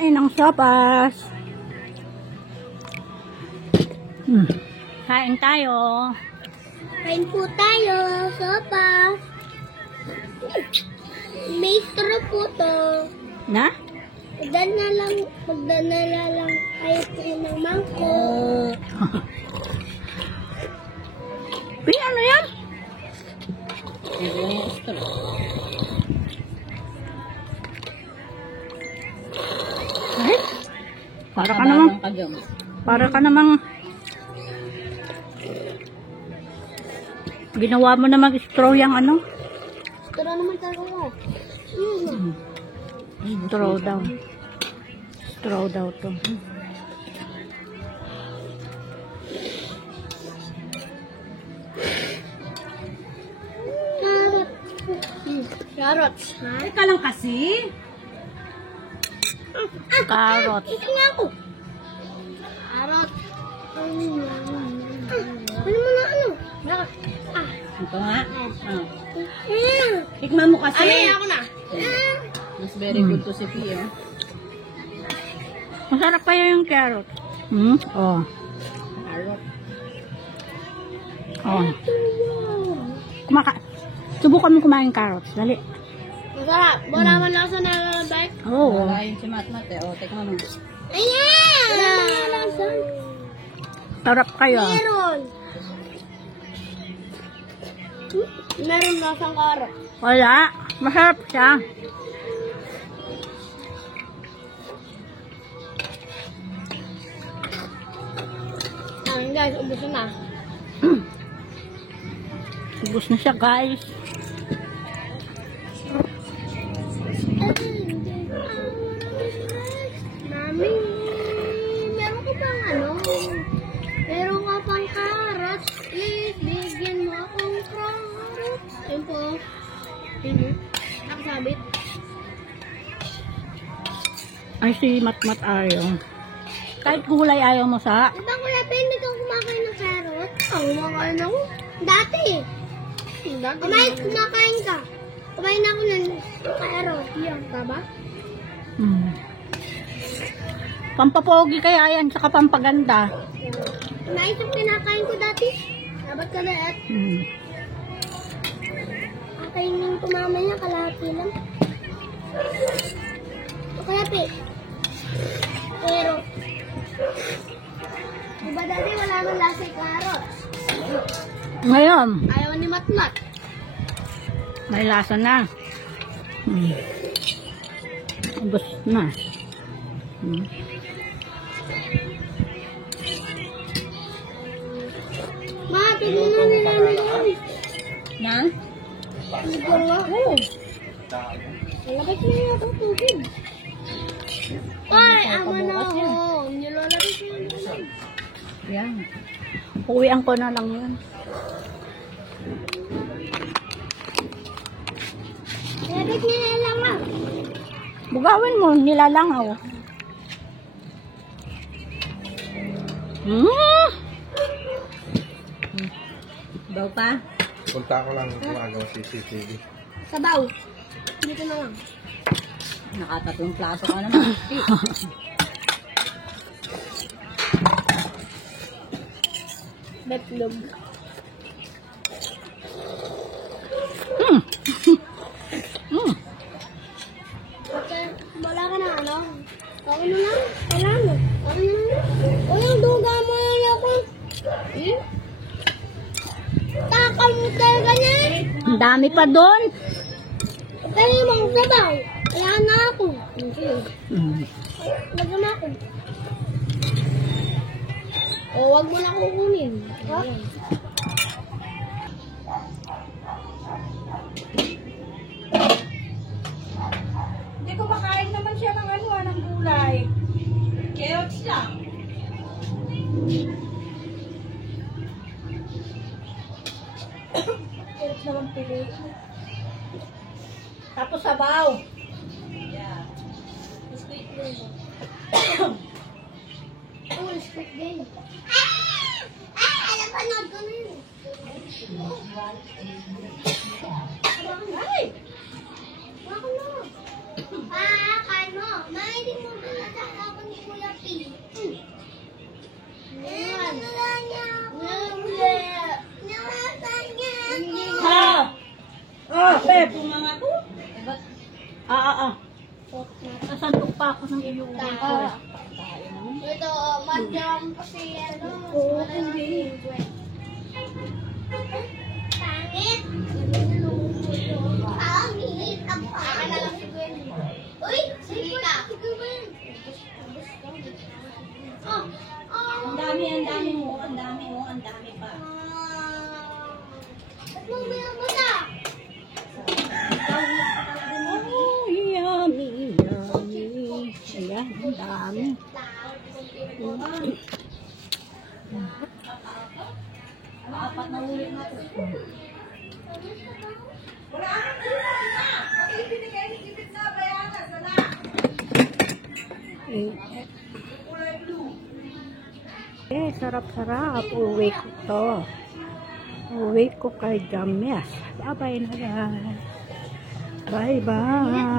Kain ng sopas. Kain tayo. Kain po tayo, sopas. May straw po to. Na? Magdanala lang kayo po ng mangko. Ano yan? Ay, para ka namang ginawa mo namang straw yung ano? Straw naman talaga. Straw daw. Straw daw to. Carrots, ha? Teka lang kasi. Carrots. Ito nga ako. Carrot. Ano mo na ano? Ito nga. Tikman mo kasi. Ako na. Mas very good to si Pia. Masarap pa yung carrot. Oh. Carrot. Oh. Subukan mo kumain carrots. Dali. Masarap. Wala man lang sa nalalabay. Oo. Wala yun si Matmat eh. O, tikman mo. Ayan! Wala man lang sa... Sarap kayo. Meron. Meron lang sa carrot. Wala. Masarap siya. Guys, ubos na. Ubus na siya, guys. Mami, meron ka bang ano? Meron ka pang carrot? Please, bigyan mo akong carrot. Ayun po. Ayun. Nakasabit. Ay, si Matmat ayaw. Kahit gulay ayaw mo sa... Diba kuya, hindi ka kumakain ng carrot? Kumakain ako. Dati. Kumakain ka. Kumain ako ng carrot. Yan, taba? Pampapogi kaya yan, saka pampaganda. Naisip kinakain ko dati. Dapat ka na at kakainin ko mamaya kalahati lang. O kalahati. Pero, diba dati wala nang lasa yung carrots? Ngayon, Ayaw ni Matmat. may lasa na. Ubus na. Ma, tignan na nila nila. Na? Tignan nga. Oo. Nalabas na yung ako tubig. Ay, ama na ako. Nilalabas na yun. Yan. Uwian ko na lang yan. Nalabas na lang ah. Bugawin mo, nilalangaw. Daw pa? Punta ko lang gumagawa CCTV. Sabaw. Dito na lang. Nakatatlong plato ka naman. Betlog. Okay, wala ka na ano? Ako na lang. Wala mo. Ako na lang. O yung duga mo yun ako. Takal mo talaga na. Ang dami pa doon. Kaya mong sabaw. Kaya na ako. Lagyan na ako. O, wag mo na kukunin. Ha? Hindi ko makain naman siya ng ano, ng gulay. Carrots lang. Carrots naman pili. Tapos sabaw. Yeah. Oh, Squid Game. Alam pa, nod ko na yun. Ay! Wako na. Kain mo. Hindi mo Beb, mga to. Eh, ba't Nasantok pa ako ng iyong tayo naman? Ito, madam kasi ano. Oo, hindi. Pangit! Pangit! Ang pangit! Uy! Sige ka! ang dami mo, ang dami pa. Ba't mamaya mo na? Oh, yummy, yummy. Ayan, ang dami. Apat na huli na to. Sarap-sarap. Uwi ko to. Uwi ko kay James. Bye-bye na guys. Bye-bye.